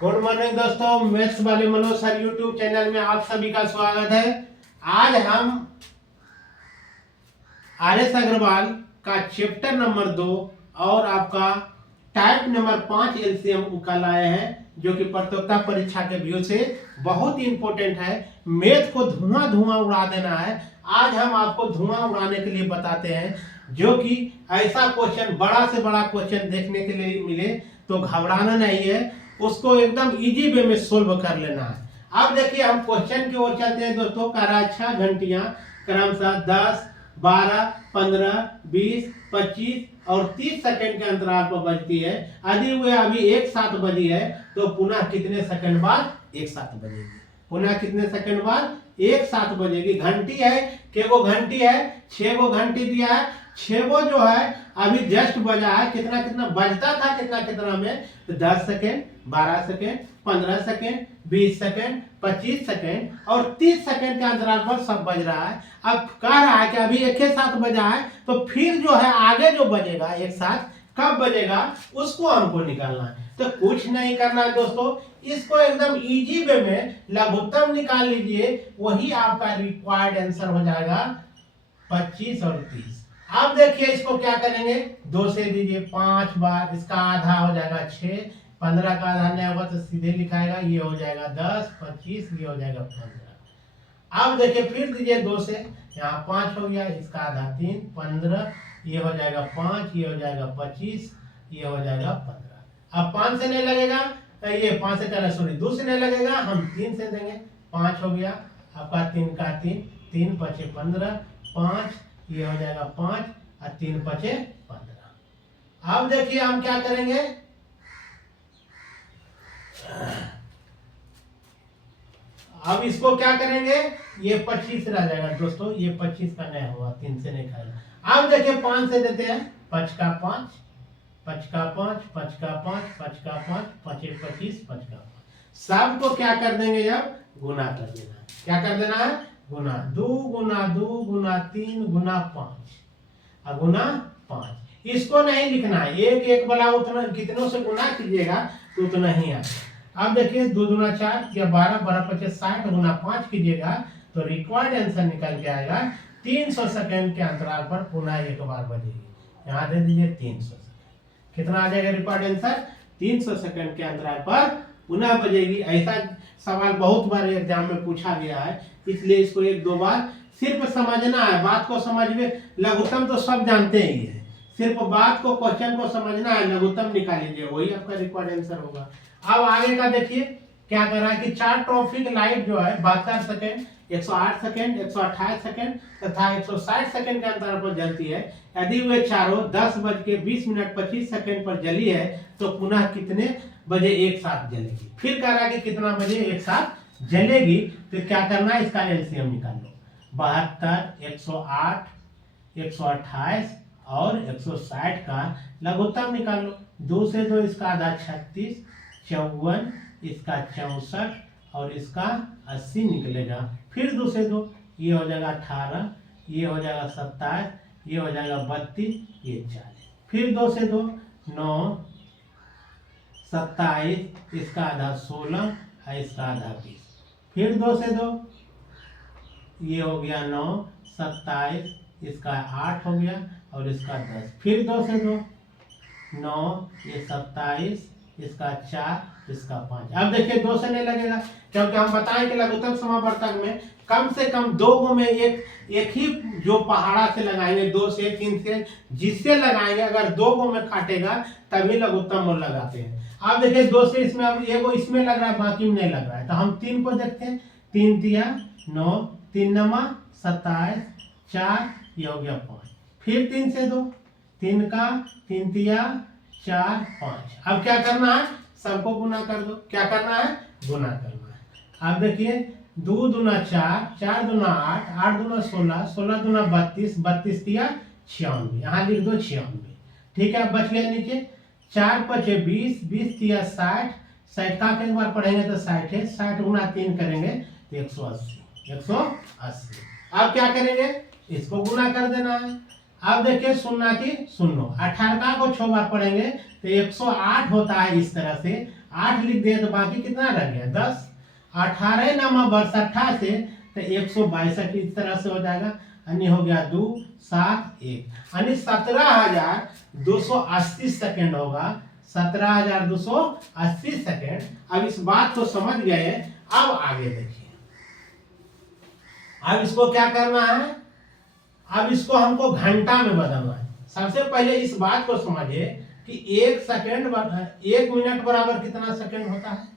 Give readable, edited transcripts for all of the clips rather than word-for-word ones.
Good morning दोस्तों, maths वाले Manoj sir YouTube channel में आप सभी का स्वागत है। आज हम आर.एस. अग्रवाल का चैप्टर नंबर 2 और आपका टाइप नंबर 5 एलसीएम का लाए हैं, जो कि प्रतियोगिता परीक्षा के व्यू से बहुत ही इंपॉर्टेंट है। मैथ को धुआं धुआं उड़ा देना है। आज हम आपको धुआं उड़ाने के लिए बताते हैं, जो कि ऐसा क्वेश्चन, बड़ा से बड़ा क्वेश्चन देखने के लिए मिले तो घबराना नहीं है, उसको एकदम इजी वे में सोल्व कर लेना है। अब देखिए, हम क्वेश्चन की ओर चलते हैं दोस्तों। कह रहा है 6 घंटियां क्रमशः 10, 12, 15, 20, 25 और 30 सेकंड के अंतराल पर बजती है। यदि वे अभी एक साथ बजी है तो पुनः कितने सेकंड बाद एक साथ बजेगी? पुनः कितने सेकंड बाद एक साथ बजेगी? घंटी है कि वो घंटी है, 6 गो घंटी दिया है। 6 गो जो है अभी जस्ट बजा है। कितना कितना बजता था, कितना कितना में? तो 10 second, 12 second, 15 second, 20 second, 25 second और 30 सेकेंड के अंतराल पर सब बज रहा है। अब कह रहा है कि अभी एक ही साथ बजा है, तो फिर जो है आगे जो बजेगा एक साथ कब बजेगा, उसको हमको निकालना है। तो कुछ नहीं करना है दोस्तों, इसको एकदम इजी वे में लघुत्तम निकाल लीजिए, वही आपका रिक्वायर्ड आंसर हो जाएगा 25 और 30। अब देखिए, इसको क्या करेंगे, 2 से दीजिए 5 बार, इसका आधा हो जाएगा 6, 15 का आधा नहीं होगा तो सीधे लिखाएगा, ये हो जाएगा 10, 25, ये हो जाएगा 15। अब देखिए फिर दीजिए 2 से, यहाँ 5 हो गया, इसका आधा 3, 15, ये हो जाएगा 5, ये हो जाएगा 25, ये हो जाएगा 15। अब 5 से नहीं लगेगा, ये 5 से करना, सॉरी 2 से नहीं लगेगा, हम 3 से देंगे। 5 हो गया आपका, 3 का 3, 3 5 15, 5, ये हो जाएगा 5 और 3 5 15। अब देखिए हम क्या करेंगे, अब इसको क्या करेंगे, ये 25 रह जाएगा दोस्तों, ये 25 का नहीं होगा, 3 से नहीं खाएगा। अब देखिए 5 से देते हैं, 5 का 5, 5 का 5, 5 का 5, 5 का 5, 5 25, 5 का 5। सबको क्या कर देंगे, अब गुना कर देना है। क्या कर देना है? गुना। 2 गुना 2 गुना 3 गुना 5 और गुना 5। इसको नहीं लिखना है, एक एक वाला उतना कितनों से गुना कीजिएगा तो उतना ही आएगा। अब देखिए 2 दूना 4 या 12, 12 25 60 गुना 5 कीजिएगा तो रिक्वायर्ड आंसर निकल के आएगा 300 सेकंड के अंतराल पर पुनः एक बार बजेगी। यहाँ दे दीजिए 300 सेकंड। कितना आ जाएगा रिक्वायर्ड आंसर? 300 सेकंड के अंतराल पर पुनः बजेगी। ऐसा सवाल बहुत बार एग्जाम में पूछा गया है, इसलिए इसको 1-2 बार सिर्फ समझना है। बात को समझिए, लघुत्तम तो सब जानते ही है, सिर्फ बात को, क्वेश्चन को समझना है, लघुत्तम निकाल लीजिए, वही आपका रिक्वायर्ड आंसर होगा। अब आगे का देखिए क्या कर रहा है कि 4 ट्रैफिक लाइट जो है 72 सेकंड, 108 सेकंड, 128 सेकंड तथा 160 सेकंड के अंतराल पर जलती है। यदि वे चारों 10:20 सेकंड पर जली है तो पुनः कितने बजे एक साथ जलेगी? फिर कह रहा है कि कितना बजे एक साथ जलेगी, तो क्या करना है, इसका एलसीएम निकाल लो। 72, 108, 128 और 160 का लघुत्तम निकाल लो। 2 से 2 इसका आधा 36, 54, इसका 64 और इसका 80 निकलेगा। फिर 2 से 2, ये हो जाएगा 18, ये हो जाएगा 27, ये हो जाएगा 32, ये 40। फिर 2 से 2, 9, 27, इसका आधा 16 और इसका आधा 20। फिर 2 से 2, ये हो गया 9, 27, इसका 8 हो गया और इसका 10। फिर 2 से 2, 9, ये 27, इसका 4, इसका 5। अब देखिए 2 से नहीं लगेगा, क्योंकि हम बताएं कि लघुत्तम समावर्तक में कम से कम 2 गो में एक ही जो पहाड़ा से लगाएंगे, 2 से 3 से जिससे लगाएंगे, अगर 2 गो में काटेगा तभी लघुत्तम मोल लगाते हैं। अब देखिए 2 से इसमें, अब एगो इसमें लग रहा है, बाकी में नहीं लग रहा है, तो हम 3 को देखते हैं। 3 तिया 9, 3 नमा 27, 4, ये हो गया 5। फिर 3 से 2, 3 का 3 तिया 4, 5। अब क्या करना है, सबको गुना कर दो। क्या करना है? गुना करना है। अब देखिए 2 दूना 4, 4 दूना 8, 8 दूना 16, 16 दूना 32, 32 तिया 96, यहाँ लिख दो 96। ठीक है, अब बच गया नीचे 4 5 20, 20 तिया 60, 60 का एक बार पढ़ेंगे तो 60 है, 60 गुना 3 करेंगे तो 180, 180। अब क्या करेंगे, इसको गुना कर देना है। अब देखिए शून्य की शून्य, 18 को 6 बार पढ़ेंगे तो 108 होता है। इस तरह से 8 लिख दिए तो बाकी कितना रह गया 10। 18 नामा वर्ष 18 से तो 162 इस तरह से हो जाएगा, यानी हो गया 2 7 1, यानी 17,280 सेकेंड होगा। 17,280 सेकेंड। अब इस बात को समझ गए, अब आगे देखिए। अब इसको क्या करना है, अब इसको हमको घंटा में बदलना है। सबसे पहले इस बात को समझिए कि 1 मिनट बराबर कितना सेकंड होता है,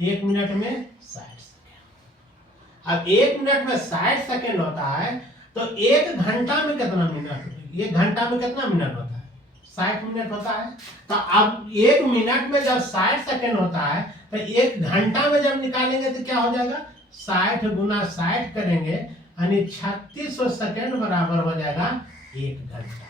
1 मिनट में 60 सेकंड। अब 1 मिनट में 60 सेकंड होता है तो 1 घंटा में कितना मिनट, 1 घंटा में कितना मिनट होता है, 60 मिनट होता है। तो अब 1 मिनट में जब 60 सेकंड होता है तो 1 घंटा में जब निकालेंगे तो क्या हो जाएगा, 60 गुना 60 करेंगे, यानी 3600 सेकंड बराबर हो जाएगा 1 घंटा।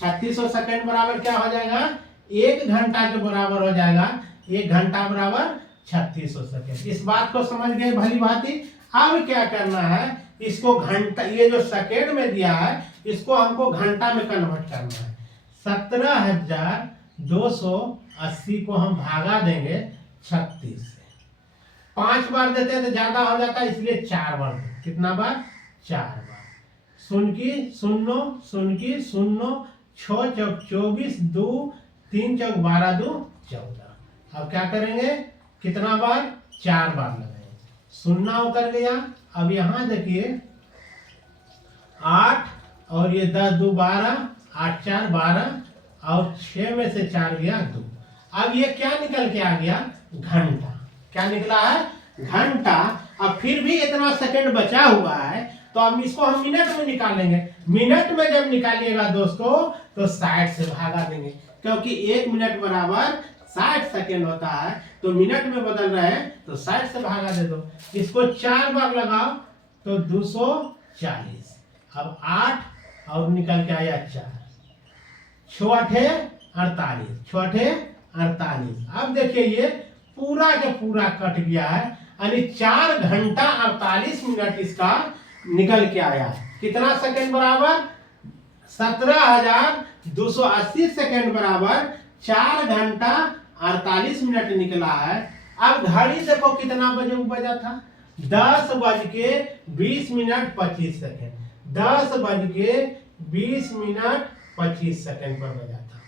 3600 सेकंड बराबर क्या हो जाएगा, 1 घंटा के बराबर हो जाएगा। 1 घंटा बराबर 3600 सेकंड। इस बात को समझ गए भली भांति। अब क्या करना है, इसको घंटा, ये जो सेकंड में दिया है इसको हमको घंटा में कन्वर्ट करना है। 17,280 को हम भागा देंगे 36 से। 5 बार देते हैं तो ज्यादा हो जाता है, इसलिए 4 बार। कितना बार, 4 बार। शून्य की शून्य, शून्य की शून्य, 6 चौक 24, 2 3 चौक 12, 2 14। अब क्या करेंगे, कितना बार, 4 बार लगाएंगे। शून्य उतर गया। अब यहां देखिए 8 और ये 10 2 12, 8 4 12 और 6 में से 4 गया 2। अब ये क्या निकल के आ गया, घंटा। क्या निकला है, घंटा। अब फिर भी इतना सेकंड बचा हुआ है तो अब इसको हम मिनट में निकालेंगे। मिनट में जब निकालिएगा दोस्तों तो 60 से भागा देंगे, क्योंकि 1 मिनट बराबर 60 सेकंड होता है। तो मिनट में बदल रहे हैं तो 60 से भागा दे दो। इसको 4 बार लगाओ तो 240। अब 8 और निकल के आया 4, 6 8 48, 6 8 48। अब देखिए ये पूरा का पूरा कट गया है, यानी 4 घंटा 48 मिनट इसका निकल के आया। कितना सेकंड बराबर, 17,280 सेकंड बराबर 4 घंटा 48 मिनट निकला है। अब घड़ी देखो कितना बजे बजा था, 10:20 सेकंड। 10:20 पर बजा था।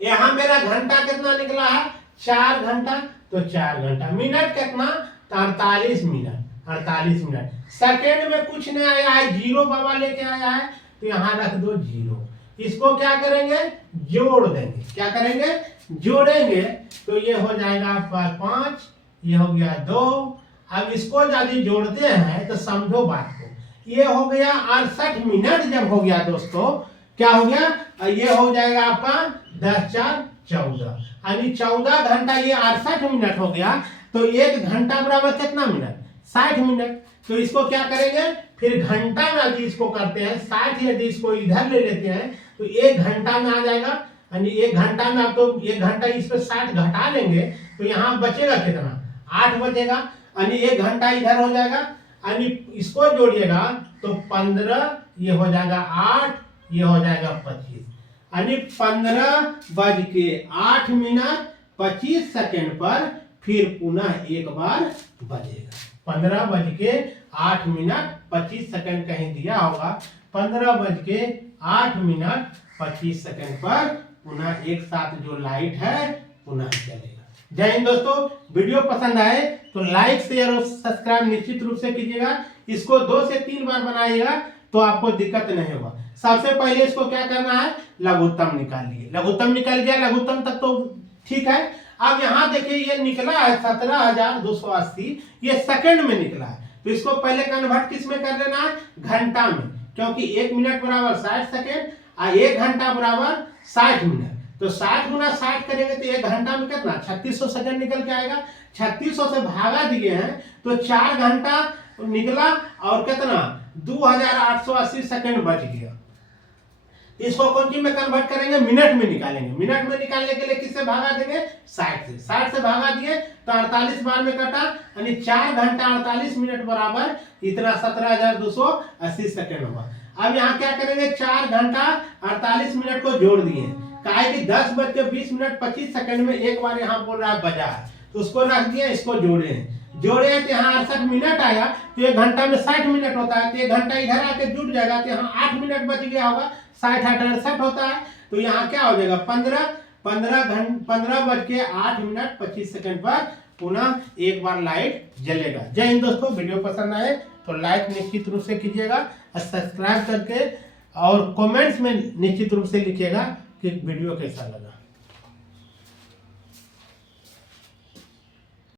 यहां मेरा घंटा कितना निकला है, 4 घंटा, तो 4 घंटा। मिनट कितना, 48 मिनट। 48 मिनट। सेकेंड में कुछ नहीं आया है, 0 बाबा लेके आया है तो यहां रख दो 0। इसको क्या करेंगे, जोड़ देंगे। क्या करेंगे, जोड़ेंगे तो ये हो जाएगा आपका 5, ये हो गया 2। अब इसको यदि जोड़ते हैं तो समझो बात को, ये हो गया 68 मिनट। जब हो गया दोस्तों, क्या हो गया, ये हो जाएगा आपका 10 4 14, यानी 14 घंटा। ये 68 मिनट हो गया तो 1 घंटा बराबर कितना मिनट, 60 मिनट। तो इसको क्या करेंगे, फिर घंटा में यदि इसको करते हैं 60, यदि इसको इधर ले लेते हैं तो 1 घंटा में आ जाएगा। यानी 1 घंटा में आप तो 1 घंटा इस पे 60 घटा लेंगे तो यहाँ बचेगा कितना, 8 बचेगा। यानी 1 घंटा इधर हो जाएगा, यानी इसको जोड़िएगा तो 15, ये हो जाएगा 8, ये हो जाएगा 25, यानी 15:08 पर फिर पुनः एक बार बजेगा। 15:08 कहीं दिया होगा, 15:08 पर पुनः एक साथ जो लाइट है पुनः चलेगा। जय हिंद दोस्तों। वीडियो पसंद आए तो लाइक शेयर और सब्सक्राइब निश्चित रूप से कीजिएगा। इसको 2 से 3 बार बनाइएगा तो आपको दिक्कत नहीं होगा। सबसे पहले इसको क्या करना है, लघुत्तम निकालिए। लघुत्तम निकल गया, लघुत्तम तक तो ठीक है। अब यहाँ देखिए ये निकला है 17,280, ये सेकंड में निकला है। तो इसको पहले कन्वर्ट किस में कर लेना है, घंटा में, क्योंकि 1 मिनट बराबर 60 सेकेंड और 1 घंटा बराबर 60 मिनट। तो 60 गुना 60 करेंगे तो 1 घंटा में कितना, 3600 सेकंड निकल के आएगा। 3600 से भागा दिए हैं तो 4 घंटा निकला और कितना, 2880 सेकंड बच गया। इसको कौन चीज में कन्वर्ट करेंगे, मिनट में निकालेंगे। मिनट में निकालने के लिए किससे भागा देंगे, 60 से। 60 से भागा दिए तो 48 बार में कटा, यानी 4 घंटा 48 मिनट बराबर इतना 17,280 सेकंड हुआ। अब यहाँ क्या करेंगे 4 घंटा 48 मिनट को जोड़ दिए, काहे कि 10:20 में एक बार यहाँ बोल रहा है बजा है, तो उसको रख दिया, इसको जोड़े जोड़े तो यहाँ 68 मिनट आया, तो 1 घंटा में 60 मिनट होता है, तो 1 घंटा इधर आके जुट जाएगा, तो यहाँ 8 मिनट बच गया होगा, 60 8 68 होता है, तो यहाँ क्या हो जाएगा 15:08 पर पुनः एक बार लाइट जलेगा। जय हिंद दोस्तों, वीडियो पसंद आए तो लाइक निश्चित रूप से कीजिएगा और सब्सक्राइब करके और कमेंट्स में निश्चित रूप से लिखिएगा कि वीडियो कैसा लगा।